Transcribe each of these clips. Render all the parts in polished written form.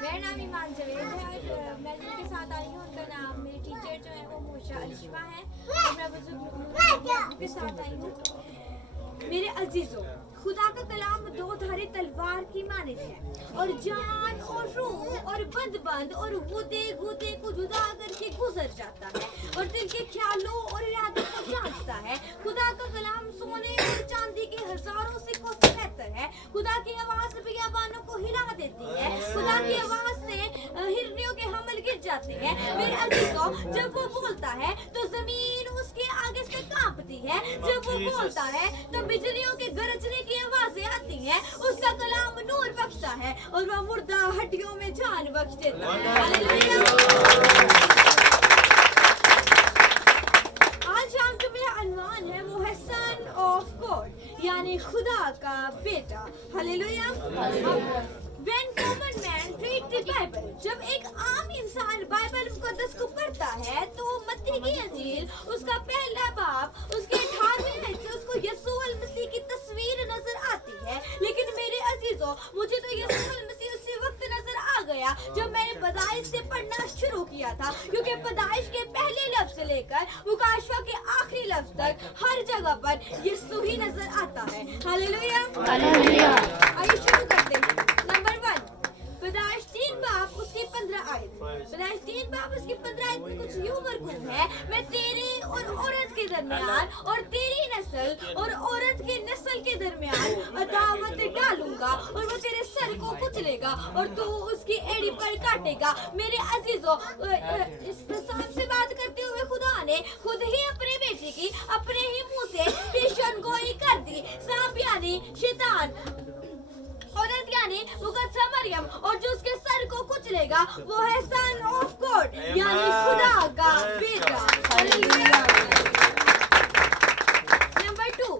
मेरा नाम ईमान जवेद है और मैं जिनके साथ आई हूँ उनका नाम मेरी टीचर जो है वो मोशा अलिशमा है और मैं बुजुर्ग के साथ आई हूँ। मेरे अजीजों, खुदा का कलाम दो धारी तलवार की मानित है और जान और रूह और बंद और गुदे को जुदा करके गुजर जाता है और दिल के ख्यालों और इरादों को जांचता है। खुदा का कलाम सोने और चांदी के हजारों सिक्कों से बेहतर है। खुदा की आवाज बियाबानों को हिला देती है। खुदा की आवाज से हिरनियों के हमल गिर जाते हैं। मेरे अजीजों, जब वो बोलता है तो जमीन उसके आगे से कांपती है। जब वो बोलता है तो बिजलियों के गरजने की आवाजें आती हैं। उसका कलाम नूर बख्शता है और वह मुर्दा हड्डियों में जान बख्श देता है। हालेलुया। आज शाम जो मेरा अनवान है वो है सन ऑफ गॉड, यानी खुदा का बेटा। Hallelujah. When common man read the Bible, जब एक आम इंसान बाइबल मुकद्दस को पढ़ता है तो मत्ती की इंजील उसका पहला बाब उसके 18वें आयत से उसको यीशु मसीह की तस्वीर नजर आती है। लेकिन मेरे अजीजों, मुझे तो यीशु मसीह उसी वक्त नजर आ गया जब मैंने पैदाइश से पढ़ना शुरू किया था, क्योंकि पैदाइश के पहले लफ्ज से लेकर मुकाशवा के आखिरी लफ्ज तक हर जगह पर यीशु ही नजर आता है। हालेलुया। हालेलुया। आइए शुरू करते हैं। नंबर 1, पैदाइश 3 बाब उसकी 15 आयत। पैदाइश 3 बाब उसकी 15 आयत में कुछ यूं मरकूम है, मैं तेरे और औरत के दरमियान और तेरी नस्ल और औरत की नस्ल के दरमियान अदावत डालूंगा और वो तेरे सर को कुचलेगा और तू उसकी एड़ी पर काटेगा। मेरे अजीजों, इस सांप से बात करते हुए खुदा ने खुद ही अपने बेटे की अपने ही मुंह से पेशन गोई कर दी। सांप यानी शैतान, औरत यानी मुकद्दस मरियम, और जो उसके सर को कुचलेगा वो है सन ऑफ गॉड, यानी खुदा का बेटा। हालेलुया। नंबर 2,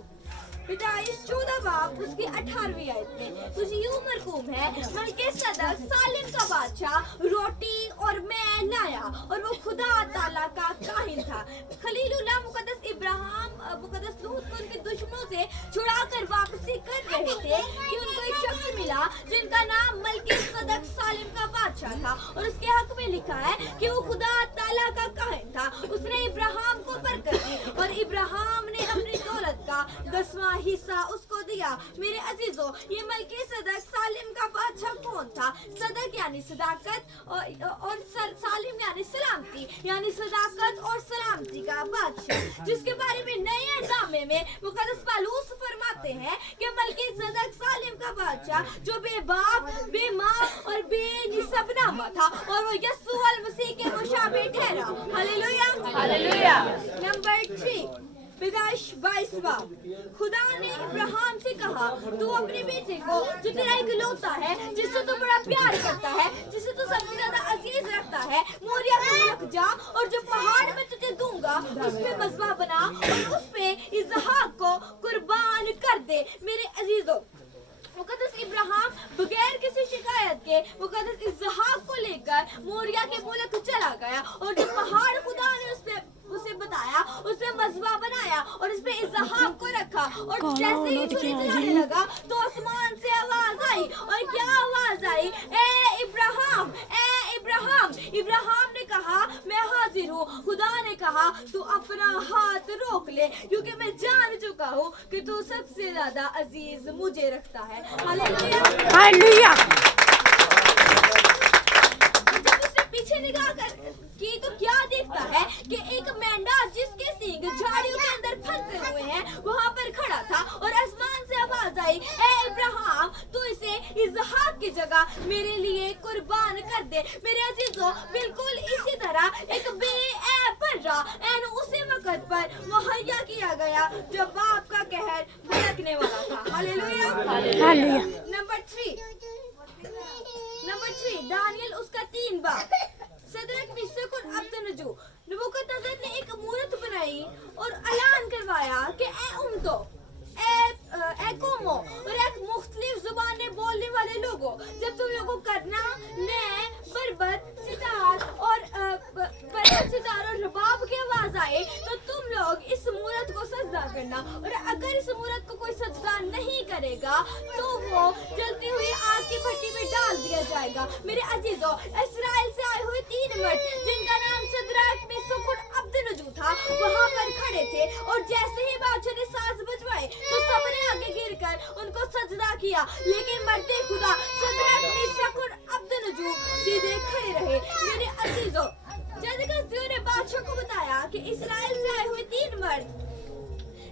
पैदाइश 14 बाब उसकी 18वीं आयत में कुछ यूं मरकूम है, मलकीसेदक सालिम का बादशाह रोटी और मैं लाया और वो खुदा ताला का काहिन था। खलीलुल्लाह मुकद्दस इब्राहिम मुकद्दस लूत को उनके दुश्मनों से छुड़ाकर वापसी कर रहे थे कि उनको एक शख्स मिला जिनका नाम मलकीसेदक सालिम का बादशाह था और उसके हक में लिखा है कि वो खुदा ताला का काहिन था। उसने इब्राहिम को बरकत दी और इब्राहिम ने अपनी दौलत का 10वां हिस्सा उसको दिया। मेरे अजीजों, ये मलकीसेदक सालिम का बादशाह कौन था? सदक यानी सदाकत और सालिम यानी सलामती, यानी सदाकत और सलामती का बादशाह, जिसके बारे में नए नामे में मुकद्दस पौलुस फरमाते हैं कि मलकीसेदक सालिम का बादशाह जो बेबाप, बेमां और बेनिसब नामा था और वो यीशु मसीह के मुशाबे ठहरा। हालेलुया। हालेलुया। नंबर 3, पैदाइश 22 बाब। खुदा ने इब्राहिम से कहा, तू अपने बेटे को जो तेरा इकलौता है, जिससे तू बड़ा प्यार करता है, जिसे तू सबसे ज्यादा अजीज रखता है, मोरिया के मुल्क जा और जो पहाड़ में तुझे दूंगा उस पे मज़बा बना और उस पे इसहाक को कुर्बान कर दे। मेरे अजीजों, मुकद्दस इब्राहिम बगैर किसी शिकायत के मुकद्दस इसहाक को लेकर मोरिया के मुल्क चला गया और जो पहाड़ खुदा ने उसे बताया, उसने मज़बा बनाया और इस पे इसहाक को रखा और जैसे ही छुरी चलाने लगा तो आसमान से आवाज आई। और क्या आवाज आई? ए इब्राहिम, ए इब्राहिम। इब्राहिम ने कहा, मैं हाजिर हूँ। खुदा ने कहा, तू अपना हाथ रोक ले, क्योंकि मैं जान चुका हूँ कि तू सबसे ज्यादा अजीज मुझे रखता है। हालेलुया। हालेलुया। जब उसने पीछे निगाह की तो क्या देखता है कि एक मेंढा जिसके सींग झाड़ियों के अंदर फंसे हुए हैं वहाँ पर खड़ा था और आसमान से आवाज आई, ए इब्राहिम, तू इसे इसहाक की जगह मेरे लिए कुर्बान कर दे। मेरे अजीजों, बिल्कुल इसी तरह एक बेऐब बर्रा उसी वक्त पर मुहैया किया गया जब बाप का कहर भड़कने वाला था। हालेलुया। हालेलुया। नंबर 3, दानियल उसका 3 बाब। सदरक, मिशक और अब्दनजो, नबूकदनेस्सर ने एक मूरत बनाई और ऐलान करवाया कि ए उम्मतो, ए कौमों और एक मुख्तलिफ जुबानें बोलने वाले लोगों, जब तुम लोगों करना, नए, बरबत, सितार और रबाब की आवाज आए तो तुम लोग इस मूरत को सजदा करना, और अगर इस मूरत को कोई सजदा नहीं करेगा तो वो जलती हुई आग की भट्टी में डाल दिया जाएगा। मेरे अजीजों, इस्राएल से आए हुए 3 मर्द जिनका नाम सदरक, मेशक और अब्दनगो था वहां पर खड़े थे और जैसे ही बादशाह ने साज बजवाए तो सबने आगे गिरकर उनको सजदा किया, लेकिन मर्दे खुदा सदरक, मेशक और अब्दनगो सीधे खड़े रहे। मेरे अजीजों, जब कसदियों ने बादशाह को बताया कि इस्राएल से आए हुए 3 मर्द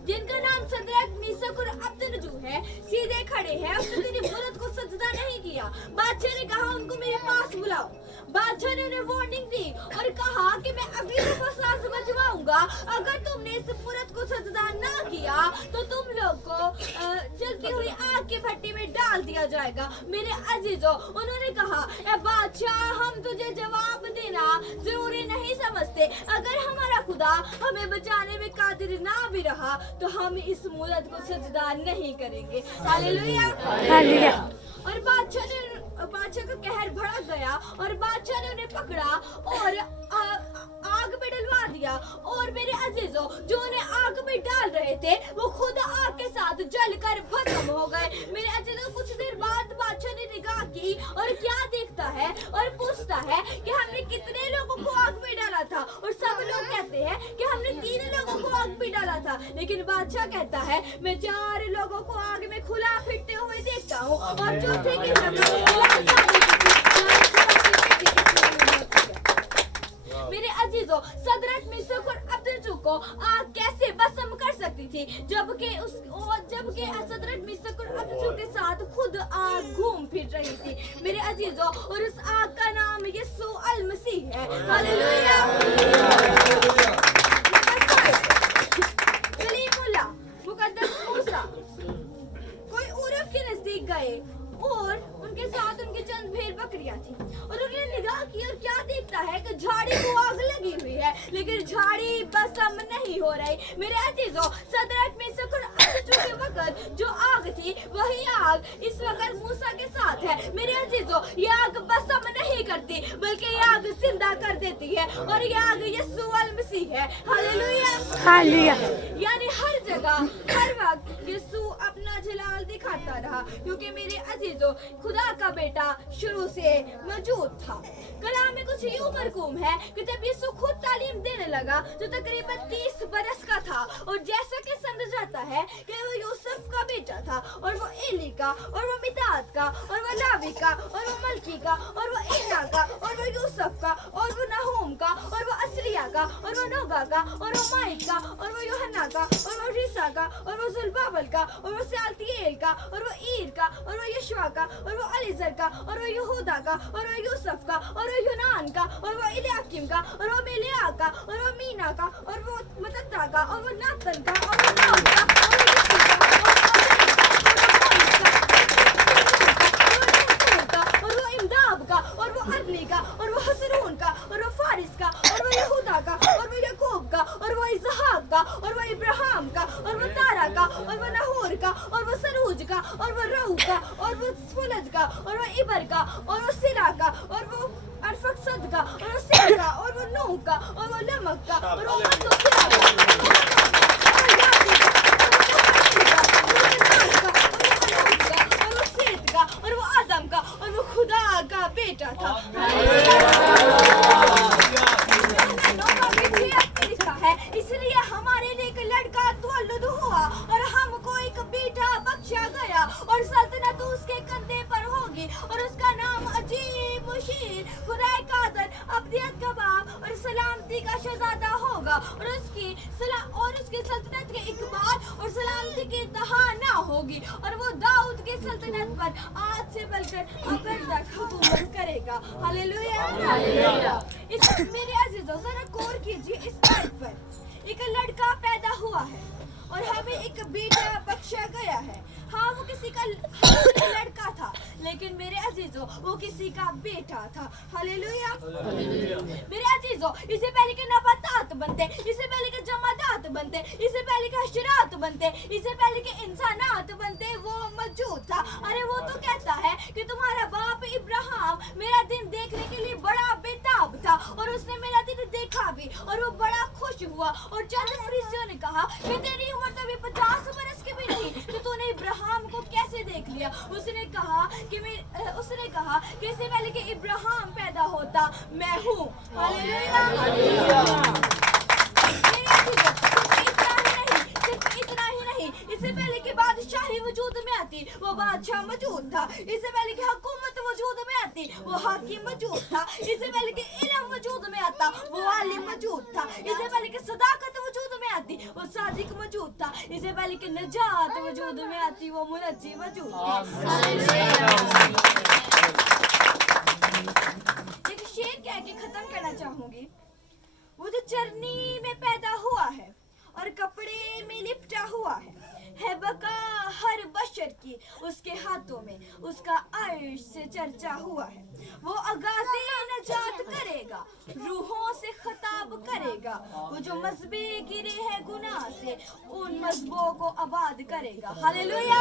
जिनका नाम सदरक, मेशक और अब्दनगो है सीधे खड़े हैं, उसने तेरी मूरत को सजदा नहीं किया। बादशाह ने कहा उनको मेरे पास बुलाओ। बादशाह ने उन्हें वार्निंग दी और कहा कि मैं अगली दफा साज बजवाऊंगा, अगर तुमने इस मूरत को सजदा ना किया तो तुम लोग को जलती हुई आग की भट्टी में डाल दिया जाएगा। मेरे अजीजों, उन्होंने कहा ए बादशाह, हम तुझे जवाब देना जरूरी नहीं समझते, अगर हमारा खुदा हमें बचाने में कादिर ना भी रहा तो हम इस मूरत को सजदा नहीं करेंगे। Hallelujah, hallelujah. और बादशाह का कहर भड़क गया और बादशाह ने उन्हें पकड़ा और आग में डलवा दिया। और मेरे अजीजों, जो उन्हें आग में डाल रहे थे वो खुद आग के साथ जलकर भस्म हो गए। मेरे अजीजों, कुछ देर बाद बादशाह ने निगाह की और क्या देखता है और पूछता है कि हमने कितने लोगों को आग में डाला था, और सब लोग कहते हैं कि हमने 3 लोगों को आग में डाला था, लेकिन बादशाह कहता है मैं 4 लोगों को आग में खुला फिरते हुए देखता हूँ और चौथे की मेरे अजीजों, सदरक, मेशक और अब्दनगो को आग कैसे भस्म कर सकती थी, जबकि सदरक, मेशक और अब्दनगो के साथ खुद आग घूम फिर रही थी। मेरे अजीजों, और उस आग का नाम यीशु अल मसीह है। हालेलुया। कलीमुल्लाह, मुकद्दस मूसा कोई उरफ के नजदीक गए और उनके साथ उनकी चंद भेड़ बकरियां थी और उन्होंने निगाह की और क्या देखता है कि झाड़ी को आग लगी हुई है, लेकिन झाड़ी भस्म नहीं हो रही। मेरे अजीजों, सदरक, मेशक और अब्दनगो के वक्त जो आग थी वही आग इस वक्त मूसा के साथ है। मेरे अजीजों, ये आग भस्म नहीं करती बल्कि ये आग जिंदा कर देती है और ये आग यीशु अल मसीह है। Hallelujah, hallelujah. यानी हर जगह हर वक्त यीशु अपना जलाल दिखाता रहा, क्योंकि मेरे अजीजों, खुदा का बेटा शुरू से मौजूद था। कलाम में कुछ यूं मरकूम है कि जब यीशु खुद तालीम देने लगा जो तकरीबन 30 बरस का था, और जैसा कि समझ जाता है कि वो यूसुफ का बेटा था और वो एली का और वो मिदाद का और वो लावी का और वो मलकी का और वो इन्ना का और वो यूसुफ का और वो नहूम का और वो असलिया का और वो नोगा का और वो माइक का और वो यूहन्ना का और वो रीसा का और वो जुलबाबल का और वो सालतिएल का और वो ईर का और वो यशवा का और वो अलीजर का और वो यहूदा का और वो यूसुफ का और वो यूनान का और वो इलियाकीम का और वो मेलिया का और वो मीना का और वो मतत्ता का और वो नातन का और वो नाम का और वो और वो इमदाद का और वो अदली का और वो हसरून का और वो फारिस का और वो यहूदा का और वो याकूब का और वो इसहाक का और वो इब्राहिम का और वो तारा का और वो नहूर का और वो सरूज का और वो रहू का और वो फुलज का और वो इबर का और वो सिला का और वो अरफक्सद का और वो सिल का और वो नूह का और वो लमक का और वो मतोसिला का और वो सेत का और वो आदम का और वो खुदा का बेटा था। इसलिए हमारे लिए एक लड़का तौलूद हुआ और हमको एक बेटा बख्शा गया और सल्तनत उसके कंधे पर होगी और उसका नाम अजीब, मुशीर, खुदाए कादर, अब्दियत का बाप और सलामती का शहजादा होगा और उसकी सल्तनत के इकबाल और सलामती की इंतहा ना होगी और वो दाऊद की सल्तनत पर आज से बढ़कर अबद तक हुकूमत करेगा। Hallelujah, hallelujah. मेरे अजीजों, जरा गौर कीजिए इस बात पर। एक लड़का पैदा हुआ है और हमें एक बेटा बख्शा गया है। हाँ, वो किसी का लड़का था, लेकिन मेरे अजीजों वो किसी का बेटा था। हालेलुया, मेरे अजीजों, इससे पहले के नबातात बनते, इससे पहले के जमादात बनते, इससे पहले के हशरात बनते, इससे पहले के इंसानात बनते, वो मौजूद था। अरे वो तो कहता है कि तुम्हारा बाप इब्राहिम मेरा दिन देखने के लिए बड़ा बेताब था और उसने मेरा दिन देखा भी और वो बड़ा खुश हुआ। और चंद फरिश्तियों ने कहा कि तेरी उम्र तो अभी 50 बरस की भी नहीं कि तूने इब्राहिम को कैसे देख लिया। किया। उसने कहा कि इससे पहले कि इब्राहिम पैदा होता मैं हूँ। हालेलुया। इतना ही नहीं, इससे पहले कि बादशाही वजूद में आती वो बादशाह मौजूद था। इससे पहले कि हुकूमत वजूद में आती वो हाकिम मौजूद था। इससे पहले कि इल्म वजूद में आता वो आलिम मौजूद था। इससे पहले कि सदाकत वजूद में आती वो सादिक मौजूद था। इससे पहले कि नजात वजूद में आती वो मुनज्जी मौजूद था। एक शेर कह के खत्म करना चाहूंगी। वो जो चरनी में पैदा हुआ है और कपड़े में लिपटा हुआ है बका हर बशर की उसके हाथों में, उसका अर्श से चर्चा हुआ है। वो आगाज़े नजात करेगा, रूहों से खिताब करेगा। वो जो मज़बे गिरे हैं गुनाह से उन मज़बों को आबाद करेगा। हालेलुया।